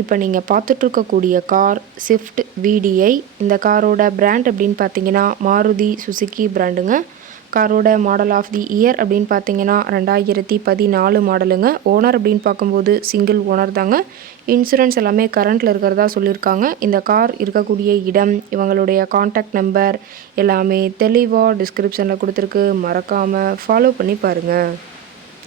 இப்போ நீங்கள் பார்த்துட்ருக்கக்கூடிய car Swift VDI இந்த காரோட பிராண்ட் அப்படின்னு பார்த்தீங்கன்னா மாருதி சுசுக்கி பிராண்டுங்க காரோட மாடல் ஆஃப் தி இயர் அப்படின்னு பார்த்தீங்கன்னா ரெண்டாயிரத்தி பதினாலு மாடலுங்க ஓனர் அப்படின்னு பார்க்கும்போது சிங்கிள் ஓனர் தாங்க. இன்சூரன்ஸ் எல்லாமே கரண்ட்டில் இருக்கிறதா சொல்லியிருக்காங்க. இந்த கார் இருக்கக்கூடிய இடம் இவங்களுடைய காண்டாக்ட் நம்பர் எல்லாமே தெளிவாக டிஸ்கிரிப்ஷனில் கொடுத்துருக்கு. மறக்காமல் ஃபாலோ பண்ணி பாருங்கள்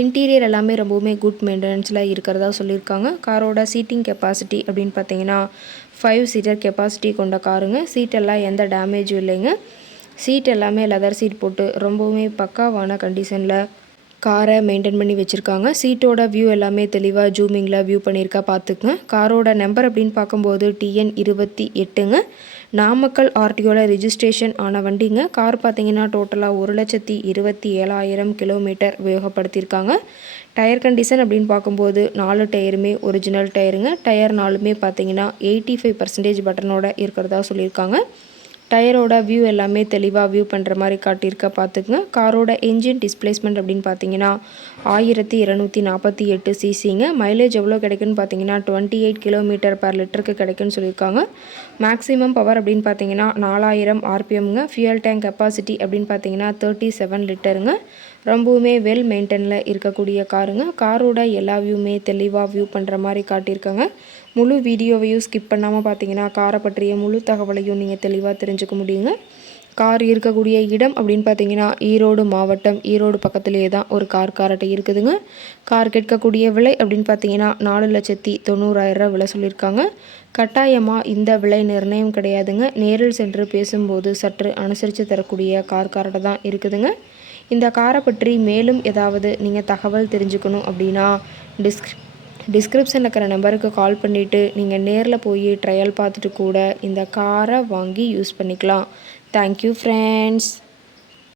இன்டீரியர் எல்லாமே ரொம்பவுமே குட் மெயின்டெனன்ஸில் இருக்கிறதா சொல்லியிருக்காங்க. காரோட சீட்டிங் கெப்பாசிட்டி அப்படின்னு பார்த்தீங்கன்னா ஃபைவ் சீட்டர் கெப்பாசிட்டி கொண்ட காருங்க. சீட்டெல்லாம் எந்த டேமேஜும் இல்லைங்க. சீட் எல்லாமே லெதர் சீட் போட்டு ரொம்பவுமே பக்காவான கண்டிஷனில் காரை மெயின்டைன் பண்ணி வச்சுருக்காங்க. சீட்டோட வியூ எல்லாமே தெளிவாக ஜூமிங்கில் வியூ பண்ணியிருக்கா பார்த்துக்குங்க. காரோட நம்பர் அப்படின்னு பார்க்கும்போது டிஎன் இருபத்தி எட்டுங்க. நாமக்கல் ஆர்டிஓவில் ரிஜிஸ்ட்ரேஷன் ஆன வண்டிங்க. கார் பார்த்தீங்கன்னா டோட்டலாக ஒரு லட்சத்தி இருபத்தி ஏழாயிரம் கிலோமீட்டர் உபயோகப்படுத்தியிருக்காங்க டயர் கண்டிஷன் அப்படின்னு பார்க்கும்போது நாலு டயருமே ஒரிஜினல் டயருங்க. டயர் நாலுமே பார்த்தீங்கன்னா எயிட்டி ஃபைவ் பர்சன்டேஜ் பட்டனோட இருக்கிறதா சொல்லியிருக்காங்க. டயரோட வியூ எல்லாமே தெளிவாக வியூ பண்ணுற மாதிரி காட்டியிருக்க பார்த்துக்குங்க காரோட என்ஜின் டிஸ்பிளேஸ்மெண்ட் அப்படின்னு பார்த்தீங்கன்னா ஆயிரத்தி இரநூத்தி நாற்பத்தி எட்டு சிசிங்க. மைலேஜ் எவ்வளோ கிடைக்குன்னு பார்த்தீங்கன்னா டுவெண்ட்டி எயிட் கிலோமீட்டர் பர் லிட்டருக்கு கிடைக்குன்னு சொல்லியிருக்காங்க. மேக்ஸிமம் பவர் அப்படின்னு பார்த்தீங்கன்னா நாலாயிரம் ஆர்பிஎம்ங்க. ஃபியூயல் டேங்க் கெப்பாசிட்டி அப்படின்னு பார்த்தீங்கன்னா தேர்ட்டி செவன் லிட்டருங்க ரொம்பவுமே வெல் மெயின்டெனில் இருக்கக்கூடிய காருங்க. காரோட எல்லா வியூமே தெளிவாக வியூ பண்ணுற மாதிரி காட்டியிருக்காங்க. முழு வீடியோவையும் ஸ்கிப் பண்ணாமல் பார்த்தீங்கன்னா காரை பற்றிய முழு தகவலையும் நீங்கள் தெளிவாக தெரிஞ்சுக்க முடியுங்க. கார் இருக்கக்கூடிய இடம் அப்படின்னு பார்த்தீங்கன்னா ஈரோடு மாவட்டம். ஈரோடு பக்கத்துலேயே தான் ஒரு கார் காரட்டை இருக்குதுங்க. கார் கேட்கக்கூடிய விலை அப்படின்னு பார்த்தீங்கன்னா நாலு லட்சத்தி தொண்ணூறாயிரரூவா விலை சொல்லியிருக்காங்க. கட்டாயமாக இந்த விலை நிர்ணயம் கிடையாதுங்க. நேரில் சென்று பேசும்போது சற்று அனுசரித்து தரக்கூடிய கார் காரட்டை தான் இருக்குதுங்க. இந்த காரை பற்றி மேலும் ஏதாவது நீங்கள் தகவல் தெரிஞ்சுக்கணும் அப்படின்னா டிஸ்க் டிஸ்கிரிப்ஷனில் இருக்கிற நம்பருக்கு கால் பண்ணிவிட்டு நீங்கள் நேரில் போய் ட்ரையல் பார்த்துட்டு கூட இந்த காரை வாங்கி யூஸ் பண்ணிக்கலாம். Thank you friends